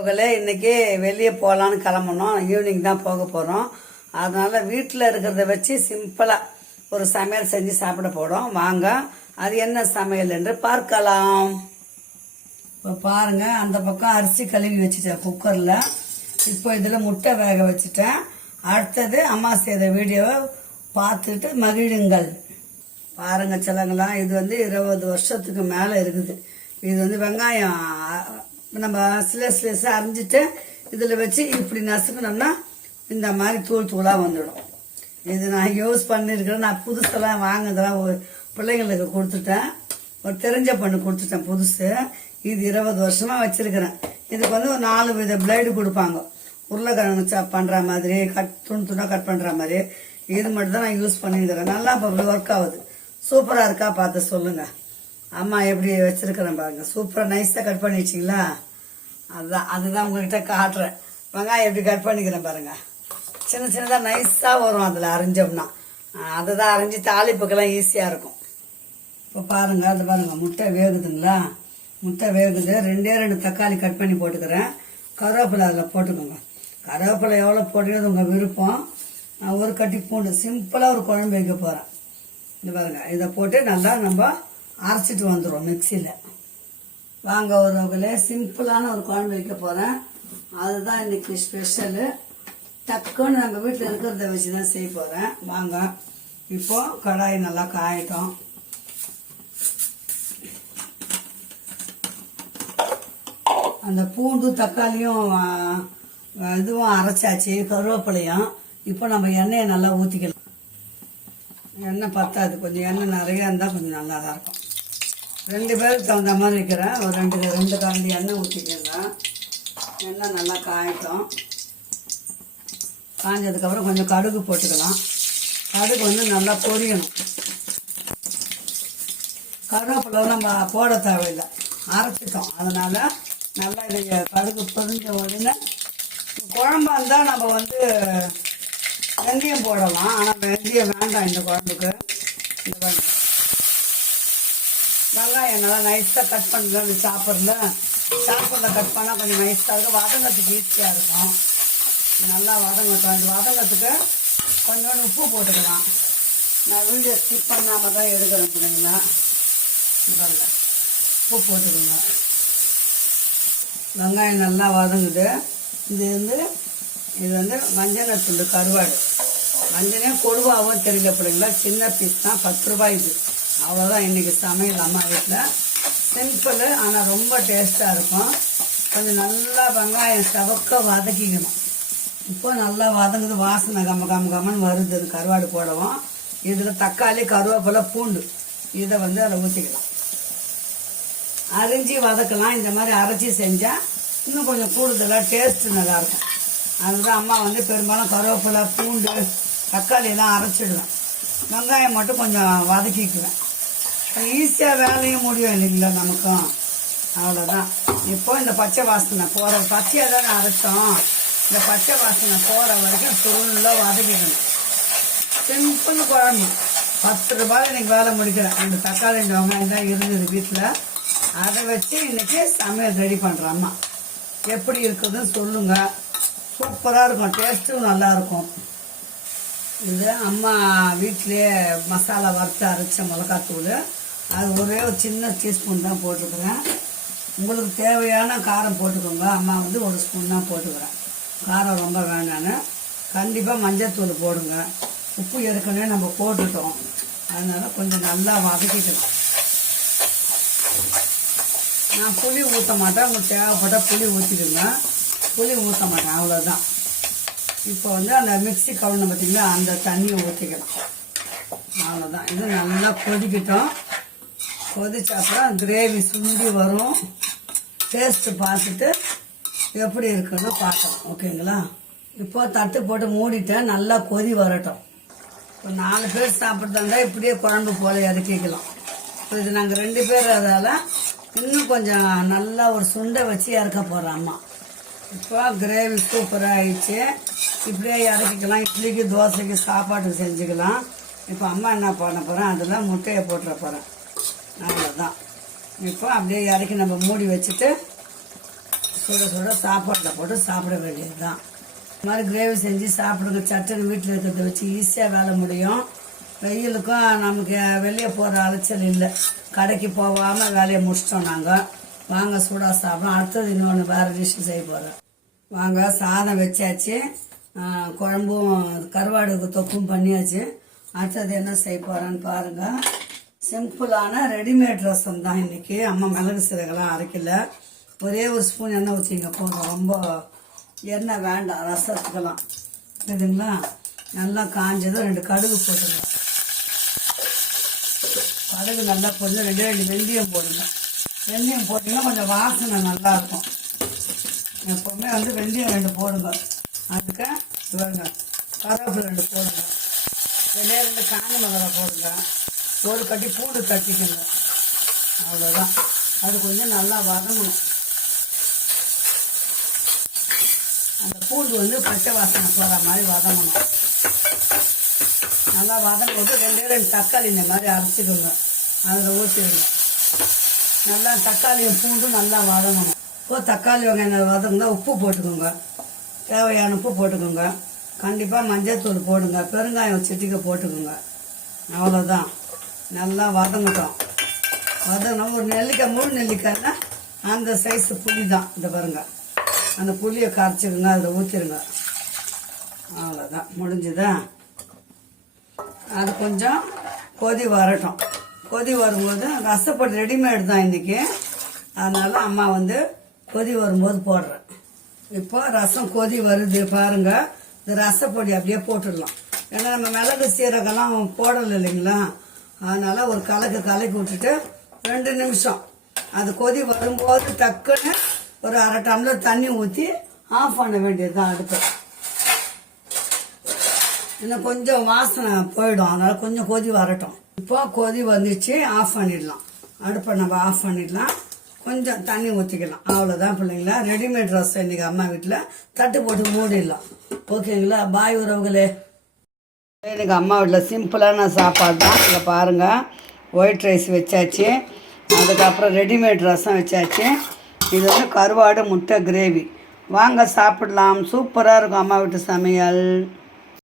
உறவுகளே, இன்னைக்கு வெளியே போகலான்னு கிளம்பணும். ஈவினிங் தான் போக போகிறோம். அதனால் வீட்டில் இருக்கிறத வச்சு சிம்பிளாக ஒரு சமையல் செஞ்சு சாப்பிட போகிறோம். வாங்க, அது என்ன சமையல் என்று பார்க்கலாம். இப்போ பாருங்கள், அந்த பக்கம் அரிசி கழுவி வச்சுட்டேன் குக்கரில். இப்போ இதில் முட்டை வேக வச்சுட்டேன். அடுத்தது அம்மா செய்த வீடியோவை பார்த்துட்டு மகிழுங்கள். பாருங்க செல்லங்களா, இது 20 வருஷத்துக்கு மேலே இருக்குது. இது வெங்காயம் நம்ம ஸ்லேஸாக அரைஞ்சிட்டு இதில் வச்சு இப்படி நசுக்கணும்னா இந்த மாதிரி தூளாக வந்துடும். இது நான் யூஸ் பண்ணியிருக்கிறேன். நான் புதுசெல்லாம் வாங்குறதெல்லாம் பிள்ளைங்களுக்கு கொடுத்துட்டேன். ஒரு தெரிஞ்ச பண்ணு கொடுத்துட்டேன் புதுசு. இது 20 வருஷமாக வச்சுருக்கிறேன். இதுக்கு ஒரு 4 வித பிளேடு கொடுப்பாங்க. உருளைக்கிழங்கு பண்ணுற மாதிரி, துண்டாக கட் பண்ணுற மாதிரி. இது மட்டும் தான் நான் யூஸ் பண்ணியிருக்கிறேன். நல்லா இப்போ ஒர்க் ஆகுது. சூப்பராக இருக்கா பார்த்து சொல்லுங்கள். அம்மா எப்படி வச்சிருக்கிறேன் பாருங்க. சூப்பராக நைஸாக கட் பண்ணி வச்சிங்களா? அதுதான் உங்ககிட்ட காட்டுறேன். வெங்காயம் எப்படி கட் பண்ணிக்கிறேன் பாருங்க. சின்ன சின்னதாக நைஸாக வரும் அதில் அரைஞ்சோம்னா. அதை தான் அரைஞ்சி தாளிப்புக்கெல்லாம் ஈஸியாக இருக்கும். இப்போ பாருங்க, அது பாருங்க, முட்டை வேகுதுங்களா? முட்டை வேகுது. 2 தக்காளி கட் பண்ணி போட்டுக்கிறேன். கருவேப்பிலை அதில் போட்டுக்கோங்க. கருவேப்பிலை எவ்வளோ போட்டுக்கிறது உங்கள் விருப்பம். நான் ஒரு கட்டி பூண்டு சிம்பிளாக ஒரு குழம்பு வைக்க போகிறேன். இது பாருங்க, இதை போட்டு நல்லா நம்ம அரைச்சிட்டு வந்துடும் மிக்சியில். வாங்க ஒருவர்களே, சிம்பிளான ஒரு குழம்பு வைக்க போகிறேன். அதுதான் இன்னைக்கு ஸ்பெஷலு. டக்குன்னு நம்ம வீட்டில் இருக்கிறத வச்சு தான் செய்ய போகிறேன். வாங்க, இப்போ கடாய் நல்லா காயட்டும். அந்த பூண்டு தக்காளியும் இதுவும் அரைச்சாச்சு, கருவேப்பிலையும். இப்போ நம்ம எண்ணெயை நல்லா ஊற்றிக்கலாம். எண்ணெய் பத்தாது, கொஞ்சம் எண்ணெய் நிறையா இருந்தால் கொஞ்சம் நல்லா தான் இருக்கும். 2 பேருக்கு தகுந்த மாதிரி வைக்கிறேன். ஒரு 2 கரண்டி எண்ணெய் ஊற்றிக்கோங்க. எண்ணெய் நல்லா காயட்டும். காஞ்சதுக்கப்புறம் கொஞ்சம் கடுகு போட்டுக்கலாம். கடுகு நல்லா பொரியணும். கருவேப்பிலை நம்ம போட தேவையில்லை, அரைச்சிட்டோம். அதனால் நல்லா இது கடுகு பொரிஞ்ச உடனே குழம்பா இருந்தால் நம்ம வெந்தயம் போடலாம். ஆனால் வெந்தயம் வேண்டாம் இந்த குழம்புக்கு. இந்த வெங்காயம் நல்லா நைஸாக கட் பண்ணல. சாப்பரில் கட் பண்ணால் கொஞ்சம் நைஸாக இருக்கும். வதங்கிறதுக்கு ஈஸியாக இருக்கும். நல்லா வதங்கட்டும். இது வதங்கிறதுக்கு கொஞ்சோண்டு உப்பு போட்டுக்கலாம். நான் வீடியோ ஸ்கிப் பண்ணாமல் தான் எடுக்கிறேன் பிள்ளைங்களா. பாருங்க, உப்பு போட்டுக்கோங்க. வெங்காயம் நல்லா வதங்குது. இது மஞ்சள் தூள் கருவாடு. மஞ்சளே கொடுவாகவும் தெரியல பிள்ளைங்களா. சின்ன பீஸ் தான், 10 ரூபாய். இது அவ்வளோதான் இன்றைக்கி சமையல் அம்மா வீட்டில். சிம்பிள், ஆனால் ரொம்ப டேஸ்ட்டாக இருக்கும். கொஞ்சம் நல்லா வெங்காயம் செவக்க வதக்கிக்கணும். இப்போ நல்லா வதங்குது. வாசனை கம்மன்னு வருது. அது கருவாடு போடவும். இதில் தக்காளி, கருவேப்பிலை, பூண்டு இதை அதில் ஊற்றிக்கலாம். அரிஞ்சி வதக்கலாம். இந்த மாதிரி அரைச்சி செஞ்சால் இன்னும் கொஞ்சம் கூடுதலாக டேஸ்ட்டு நல்லாயிருக்கும். அதுதான் அம்மா பெரும்பாலும் கருவேப்பிலை, பூண்டு, தக்காளியெல்லாம் அரைச்சிடுவேன். வெங்காயம் மட்டும் கொஞ்சம் வதக்கிக்குவேன். ஈஸியாக வேலையும் முடியும் இல்லைங்களா நமக்கும். அவ்வளோதான். இப்போ இந்த பச்சை வாசனை போகிற, பச்சையாக தானே அரைச்சோம். இந்த பச்சை வாசனை போகிற வரைக்கும் ஃபுல்லாக வதக்கிக்கணும். சிம்பிள் குழம்பு. 10 ரூபாய் இன்னைக்கு வேலை முடிக்கிறேன். இந்த தக்காளி, இந்த வெங்காயம் தான் இருந்தது வீட்டில். அதை வச்சு இன்னைக்கு சமையல் ரெடி பண்ணுறேன். அம்மா எப்படி இருக்குதுன்னு சொல்லுங்கள். சூப்பராக இருக்கும், டேஸ்ட்டும் நல்லாயிருக்கும். இது அம்மா வீட்டிலேயே மசாலா வறுத்து அரைச்ச மிளகாத்தூள். அது ஒரே ஒரு சின்ன டீஸ்பூன் தான் போட்டுக்கிறேன். உங்களுக்கு தேவையான காரம் போட்டுக்கோங்க. அம்மா 1 ஸ்பூன் தான் போட்டுக்கிறேன். காரம் ரொம்ப வேண்டான்னு. கண்டிப்பாக மஞ்சத்தூள் போடுங்க. உப்பு ஏற்கனவே நம்ம போட்டுட்டோம். அதனால் கொஞ்சம் நல்லா வதக்கிக்கலாம். நான் புளி ஊற்ற மாட்டேன். உங்களுக்கு தேவைப்பட்டால் புளி ஊற்றிடுங்க. புளி ஊற்ற மாட்டேன், அவ்வளோதான். இப்போ அந்த மிக்ஸி கவுன்னு பார்த்தீங்களா, அந்த தண்ணியை ஊற்றிக்கலாம். அவ்வளோதான். இது நல்லா கொதிக்கட்டும். கொதிச்ச அப்புறம் கிரேவி சுண்டி வரும். டேஸ்ட்டு பார்த்துட்டு எப்படி இருக்குன்னு பார்க்கலாம். ஓகேங்களா? இப்போ தட்டு போட்டு மூடிட்டேன். நல்லா கொதி வரட்டும். இப்போ 4 பேர் சாப்பிட்றதா இப்படியே குழம்பு போல் இறக்கிக்கலாம். இப்போ இது நாங்கள் 2 பேர், அதால் இன்னும் கொஞ்சம் நல்லா ஒரு சுண்டை வச்சு இறக்க போகிறோம் அம்மா. இப்போ கிரேவி சூப்பராக ஆயிடுச்சு. இப்படியே இறக்கிக்கலாம். இட்லிக்கு, தோசைக்கு, சாப்பாட்டுக்கு செஞ்சுக்கலாம். இப்போ அம்மா என்ன பண்ண போகிறேன், அதில் முட்டையை போட்டுற போகிறேன். அவ்வளோதான். இப்போ அப்படியே இறக்கி நம்ம மூடி வச்சுட்டு சுட சுட சாப்பாட்டில் போட்டு சாப்பிட வேண்டியது தான். இந்த மாதிரி கிரேவி செஞ்சு சாப்பிடுங்க. சட்டுன்னு வீட்டில் இருக்கிறத வச்சு ஈஸியாக வேலை முடியும். வெயிலுக்கும் நமக்கு வெளியே போகிற அலைச்சல் இல்லை. கடைக்கு போகாமல் வேலையை முடிச்சிட்டோம் நாங்கள். வாங்க சூடாக சாப்பிடும். அடுத்தது இன்னொன்று வேறு டிஷ்ஷு செய்ய போகிறோம். வாங்க சாதம் வச்சாச்சு, குழம்பும் கருவாடு தொக்கும் பண்ணியாச்சு. அடுத்தது என்ன செய்ய போகிறேன்னு பாருங்கள். சிம்பிளான ரெடிமேட் ரசம் தான் இன்றைக்கி. அம்மா மிளகு சீரகெல்லாம் அரைக்கல. ஒரே ஒரு ஸ்பூன் எண்ணெய் ஊற்றிங்க போதும். ரொம்ப எண்ணெய் வேண்டாம் ரசத்துக்கெல்லாம். புரியுதுங்களா? நல்லா காஞ்சதும் 2 கடுகு போட்டுங்க. கடுகு நல்லா போட்டு 2 வெந்தயம் போடுங்க. வெந்தயம் போட்டிங்கன்னா கொஞ்சம் வாசனை நல்லாயிருக்கும். எப்போவுமே வெந்தயம் 2 போடுங்க. அதுக்கு இவங்க கருவேப்பிலை 2 போடுங்க. 2 காஞ்ச மிளகாய் போடுங்க. ஒரு கட்டி பூண்டு கட்டிக்கோங்க. அவ்வளோதான். அது கொஞ்சம் நல்லா வதங்கணும். அந்த பூண்டு பச்சை வாசனை போகிற மாதிரி வதங்கணும். நல்லா வதங்கும்போது 2 தக்காளி இந்த மாதிரி அரைச்சிக்கோங்க. அதில் ஊற்றிடுங்க. நல்லா தக்காளியும் பூண்டும் நல்லா வதங்கணும். இப்போ தக்காளி வெங்காயம் வதங்குனா உப்பு போட்டுக்கோங்க. தேவையான உப்பு போட்டுக்கோங்க. கண்டிப்பாக மஞ்சள் போடுங்க. பெருங்காயம் சிட்டிக்க போட்டுக்கோங்க. அவ்வளோதான். நல்லா வதங்கட்டும். வதங்கணும். ஒரு நெல்லிக்காய், முழு நெல்லிக்காய்னா அந்த சைஸு புளி தான். இந்த பாருங்க, அந்த புளியை கரைச்சிக்கோங்க. அதில் ஊற்றிடுங்க. அவ்வளோதான், முடிஞ்சுதா? அது கொஞ்சம் கொதி வரட்டும். கொதி வரும்போது ரசப்பொடி ரெடிமேட் தான் இன்றைக்கி. அதனால் அம்மா கொதி வரும்போது போடுறேன். இப்போ ரசம் கொதி வருது பாருங்கள். இந்த ரசப்பொடி அப்படியே போட்டுடலாம். ஏன்னா நம்ம மிளகு சீரகெல்லாம் போடலை இல்லைங்களா? அதனால் ஒரு கலக்கி விட்டுட்டு 2 நிமிஷம் அது கொதி வரும்போது டக்குன்னு ஒரு 1/2 டம்ளர் தண்ணி ஊற்றி ஆஃப் பண்ண வேண்டியது தான் அடுப்பு. இன்னும் கொஞ்சம் வாசனை போயிடும். அதனால் கொஞ்சம் கொதி வரட்டும். இப்போ கொதி வந்துச்சு, ஆஃப் பண்ணிடலாம். அடுப்பை நம்ம ஆஃப் பண்ணிடலாம். கொஞ்சம் தண்ணி ஊற்றிக்கலாம். அவ்வளோதான் பிள்ளைங்களா. ரெடிமேட் ரசம் இன்றைக்கி அம்மா வீட்டில். தட்டு போட்டு மூடிடலாம். ஓகேங்களா? பாய் உறவுகளே. இன்றைக்கி அம்மா வீட்டில் சிம்பிளான சாப்பாடு தான். இங்கே பாருங்கள், ஒயிட் ரைஸ் வச்சாச்சு. அதுக்கப்புறம் ரெடிமேட் ரசம் வச்சாச்சு. இது கருவாடு முட்டை கிரேவி. வாங்க சாப்பிடலாம். சூப்பராக இருக்கும் அம்மா வீட்டு சமையல்.